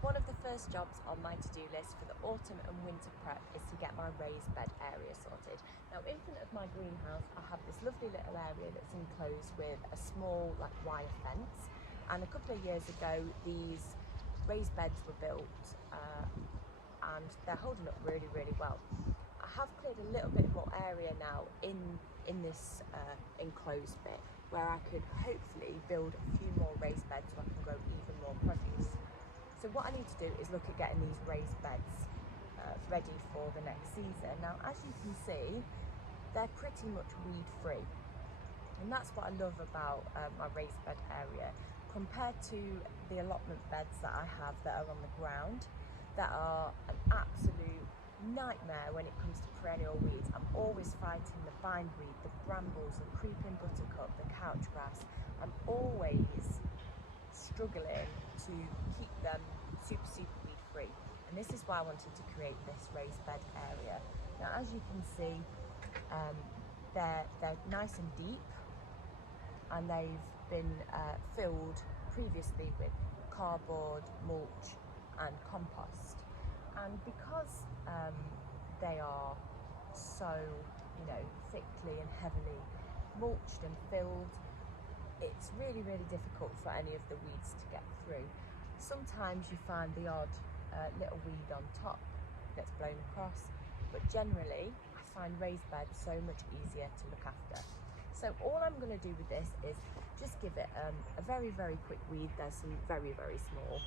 One of the first jobs on my to-do list for the autumn and winter prep is to get my raised bed area sorted. Now in front of my greenhouse I have this lovely little area that's enclosed with a small wire fence, and a couple of years ago these raised beds were built and they're holding up really well. I have cleared a little bit more area now in this enclosed bit where I could hopefully build a few more raised beds so I can grow even more produce. So what I need to do is look at getting these raised beds ready for the next season. Now, as you can see, they're pretty much weed free. And that's what I love about my raised bed area compared to the allotment beds that I have that are on the ground, that are an absolute nightmare when it comes to perennial weeds. I'm always fighting the bindweed, the brambles, the creeping buttercup, the couch grass. I'm always struggling to keep them super weed free, and this is why I wanted to create this raised bed area. Now as you can see, they're nice and deep, and they've been filled previously with cardboard, mulch and compost, and because they are so thickly and heavily mulched and filled, it's really difficult for any of the weeds to get through. Sometimes you find the odd little weed on top gets blown across, but generally I find raised beds so much easier to look after. So all I'm going to do with this is just give it a very quick weed. There's some very small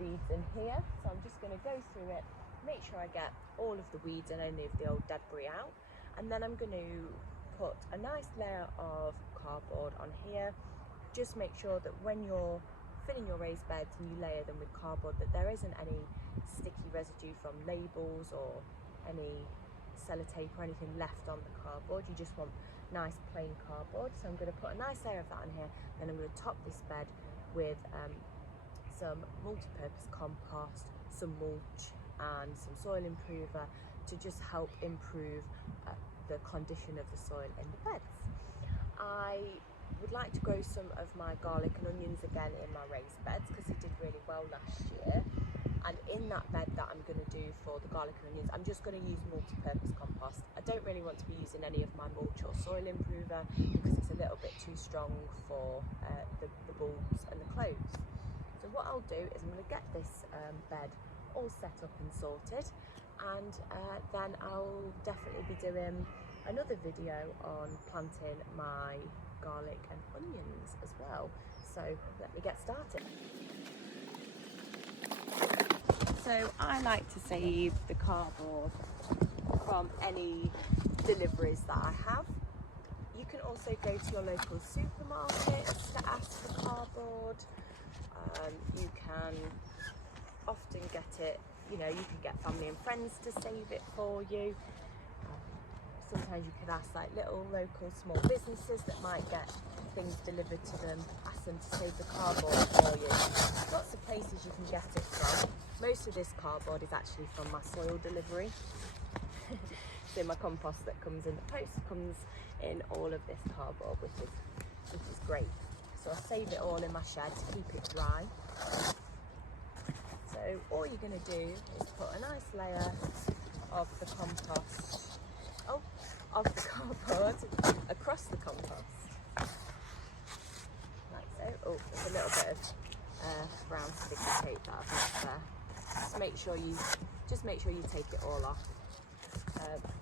weeds in here, so I'm just going to go through it, make sure I get all of the weeds and any of the old debris out, and then I'm going to put a nice layer of cardboard on here. Just make sure that when you're filling your raised beds and you layer them with cardboard, that there isn't any sticky residue from labels or any sellotape or anything left on the cardboard. You just want nice plain cardboard. So I'm going to put a nice layer of that on here, then I'm going to top this bed with some multi-purpose compost, some mulch and some soil improver to just help improve the condition of the soil in the beds. I would like to grow some of my garlic and onions again in my raised beds because they did really well last year, and in that bed that I'm going to do for the garlic and onions, I'm just going to use multi-purpose compost. I don't really want to be using any of my mulch or soil improver because it's a little bit too strong for the bulbs and the cloves. So what I'll do is I'm going to get this bed all set up and sorted, and then I'll definitely be doing another video on planting my garlic and onions as well. So let me get started. So I like to save the cardboard from any deliveries that I have. You can also go to your local supermarkets to ask for cardboard. You can often get it, you can get family and friends to save it for you. Sometimes you could ask little local small businesses that might get things delivered to them, ask them to save the cardboard for you. Lots of places you can get it from. Most of this cardboard is actually from my soil delivery. So my compost that comes in the post comes in all of this cardboard, which is great. So I save it all in my shed to keep it dry. So all you're going to do is put a nice layer of the compost, of the cardboard across the compost, like so. Oh, there's a little bit of brown sticky tape that I've left there. Just make sure you take it all off.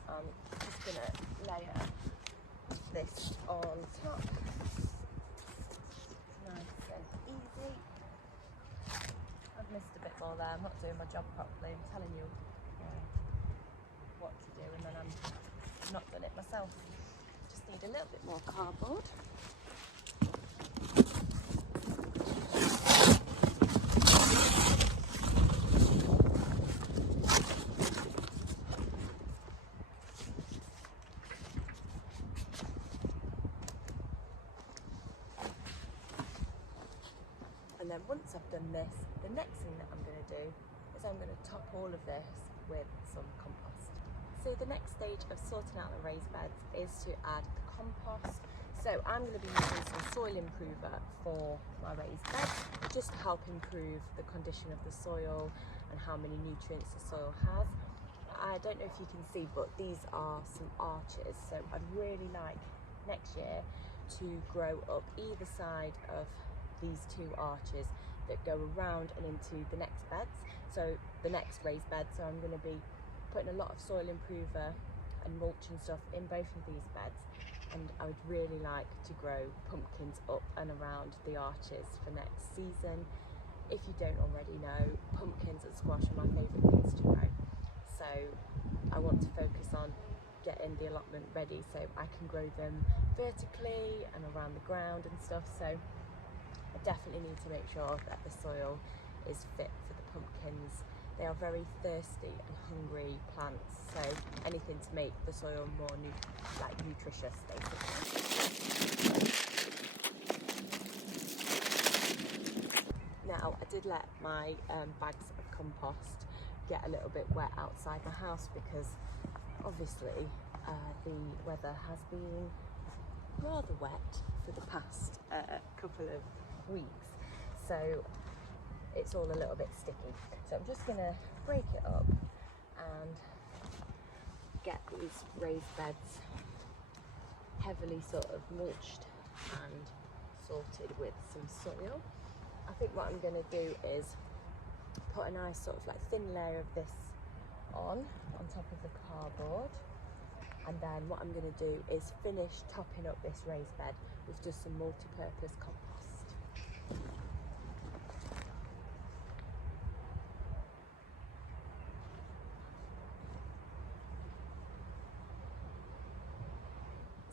I'm just going to layer this on top, nice and easy. I've missed a bit more there. I'm not doing my job properly. I'm telling you what to do, and then I'm not done it myself. Just need a little bit more cardboard. And then once I've done this, the next thing that I'm going to do is I'm going to top all of this with some compost. So the next stage of sorting out the raised beds is to add the compost. So I'm going to be using some soil improver for my raised bed, just to help improve the condition of the soil and how many nutrients the soil has. I don't know if you can see, but these are some arches. So I'd really like next year to grow up either side of these two arches that go around and into the next beds. So the next raised bed. So I'm going to be putting a lot of soil improver and mulch and stuff in both of these beds. And I would really like to grow pumpkins up and around the arches for next season. If you don't already know, pumpkins and squash are my favourite things to grow. So I want to focus on getting the allotment ready so I can grow them vertically and around the ground and stuff. So I definitely need to make sure that the soil is fit for the pumpkins. They are very thirsty and hungry plants, so anything to make the soil more nutritious, basically. Now, I did let my bags of compost get a little bit wet outside my house because obviously the weather has been rather wet for the past couple of weeks, so it's all a little bit sticky. So I'm just going to break it up and get these raised beds heavily sort of mulched and sorted with some soil. I think what I'm going to do is put a nice sort of thin layer of this on top of the cardboard, and then what I'm going to do is finish topping up this raised bed with just some multi-purpose compost.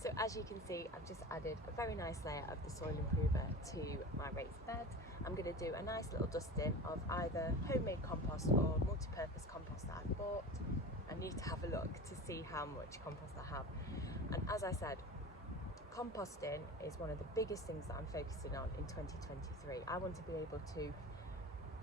So as you can see, I've just added a very nice layer of the soil improver to my raised bed. I'm going to do a nice little dusting of either homemade compost or multi-purpose compost that I've bought. I need to have a look to see how much compost I have. And as I said, composting is one of the biggest things that I'm focusing on in 2023. I want to be able to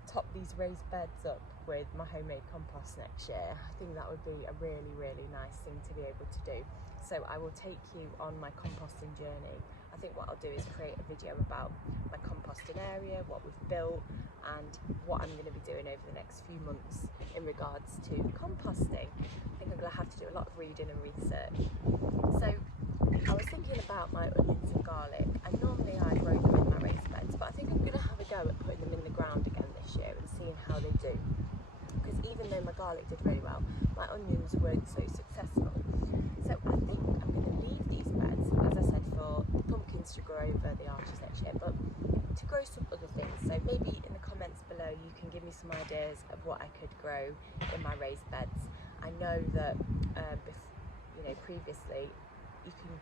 top these raised beds up with my homemade compost next year. I think that would be a really, really nice thing to be able to do. So I will take you on my composting journey. I think what I'll do is create a video about my composting area, what we've built, and what I'm going to be doing over the next few months in regards to composting. I think I'm going to have to do a lot of reading and research. So I was thinking about my onions and garlic, and normally I grow them in my raised beds, but I think I'm going to have a go at putting them in the ground again this year and seeing how they do. Because even though my garlic did really well, my onions weren't so successful. So I think I'm going to leave these beds, as I said, for the pumpkins to grow over the arches next year, but to grow some other things. So maybe in the comments below you can give me some ideas of what I could grow in my raised beds. I know that previously you can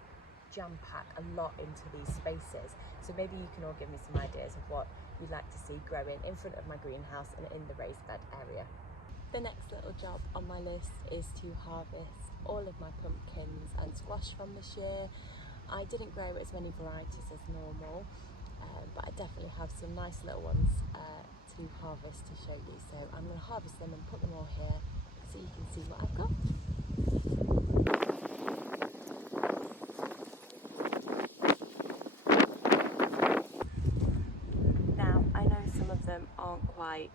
jam pack a lot into these spaces, so maybe you can all give me some ideas of what you'd like to see growing in front of my greenhouse and in the raised bed area. The next little job on my list is to harvest all of my pumpkins and squash from this year. I didn't grow as many varieties as normal, but I definitely have some nice little ones to harvest to show you. So I'm going to harvest them and put them all here so you can see what I've got. Now, I know some of them aren't quite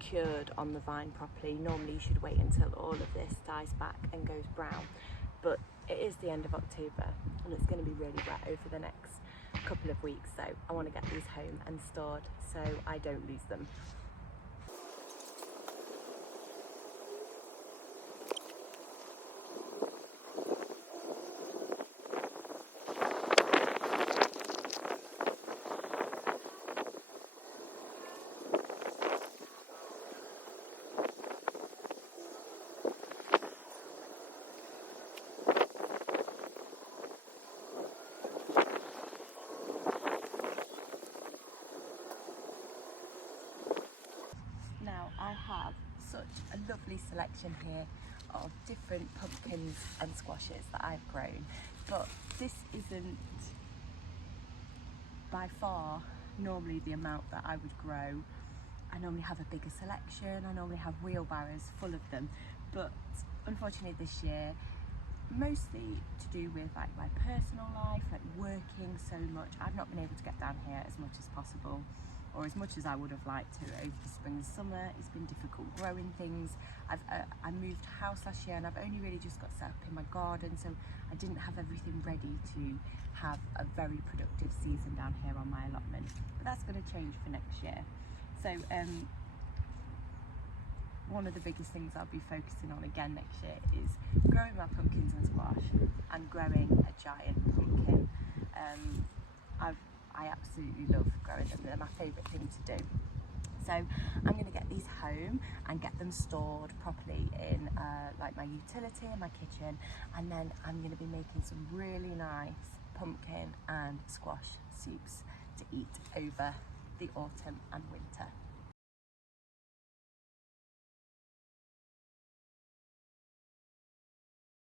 cured on the vine properly. Normally you should wait until all of this dies back and goes brown, but it is the end of October and it's going to be really wet over the next couple of weeks, so I want to get these home and stored so I don't lose them. I have such a lovely selection here of different pumpkins and squashes that I've grown, but this isn't by far normally the amount that I would grow. I normally have a bigger selection, I normally have wheelbarrows full of them, but unfortunately this year mostly to do with like my personal life, like working so much. I've not been able to get down here as much as possible, or as much as I would have liked to over the spring and summer. It's been difficult growing things. I moved house last year and I've only really just got set up in my garden, so I didn't have everything ready to have a very productive season down here on my allotment. But that's going to change for next year. So one of the biggest things I'll be focusing on again next year is growing my pumpkins and squash and growing a giant pumpkin. I absolutely love growing them. They're my favourite thing to do. So I'm going to get these home and get them stored properly in like my utility in my kitchen, and then I'm going to be making some really nice pumpkin and squash soups to eat over the autumn and winter.